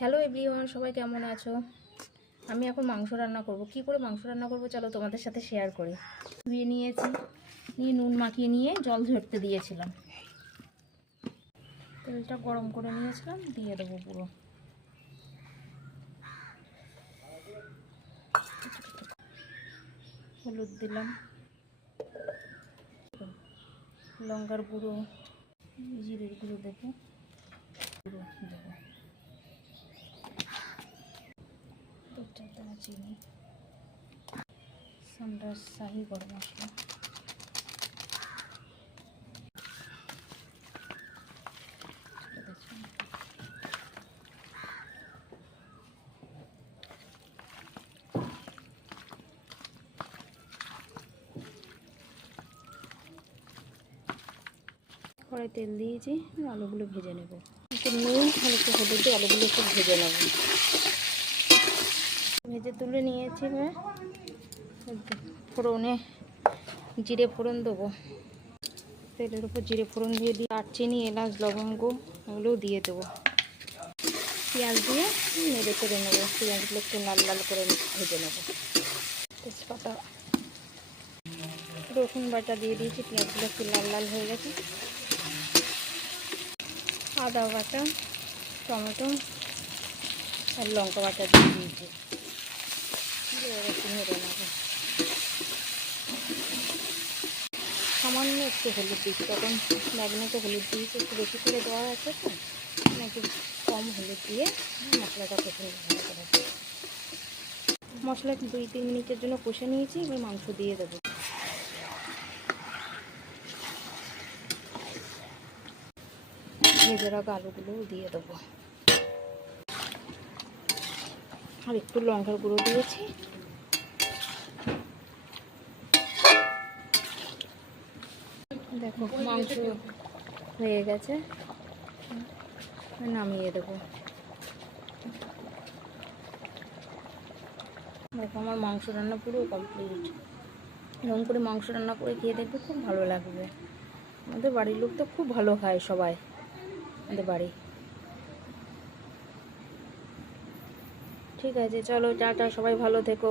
Hello everyone, সবাই কেমন আছো? আমি এখন মাংস রান্না করব। কি করে মাংস রান্না করব চলো তোমাদের সাথে শেয়ার করি। ধুয়ে নিয়েছি, নিয়ে নুন মাখিয়ে নিয়ে জল ঝরতে দিয়েছিলাম। তেলটা গরম করে নিয়েছিলাম, দিয়ে দেবো পুরো। হলুদ দিলাম, লঙ্কার গুঁড়ো, জিরের গুঁড়ো দেবো, চিনি, সানরাইজ শাহি গরম মশলা, কড়াই তেল দিয়েছি, আলুগুলো ভেজে নেব। একটু নুন আর একটু হলুদ দিয়ে আলুগুলো একটু ভেজে নেব। ভেজে তুলে নিয়েছি। ফোড়নে জিরে ফোড়ন দেবো, তেলের উপর জিরে ফোড়ন দিয়ে দারচিনি, এলাচ, লবঙ্গ এগুলোও দিয়ে দেবো। পেঁয়াজ দিয়ে নেড়ে চেড়ে নেবো। পেঁয়াজগুলো একটু লাল লাল করে ভেজে নেবো। তেজপাতা, রসুন বাটা দিয়ে দিয়েছি। পেঁয়াজগুলো একটু লাল লাল হয়ে গেছে। আদা বাটা, টমেটো আর লঙ্কা বাটা দিয়ে দিয়েছি। একটু নেড়ে নেবো। সামান্য একটু হলুদ দিয়েছি, তখন ম্যাগনেটে হলুদ দিয়েছি, একটু বেশি করে দেওয়া আছে তো, একটু কম হলুদ দিয়ে মশলাটা কষে ভালো করে। মশলা 2-3 মিনিটের জন্য কষে নিয়েছি, এবার মাংস দিয়ে দেবো। ভেজে রাখা আলুগুলোও দিয়ে দেবো, আর একটু লঙ্কার গুঁড়ো দিয়েছি। দেখো মাংস হয়ে গেছে, নামিয়ে দেবো। দেখো আমার মাংস রান্না পুরো কমপ্লিট। এরকম করে মাংস রান্না করে খেয়ে দেখবে, খুব ভালো লাগবে। আমাদের বাড়ির লোক তো খুব ভালো খায় সবাই, আমাদের বাড়ি। ঠিক আছে, চলো টাটা, সবাই ভালো থেকো।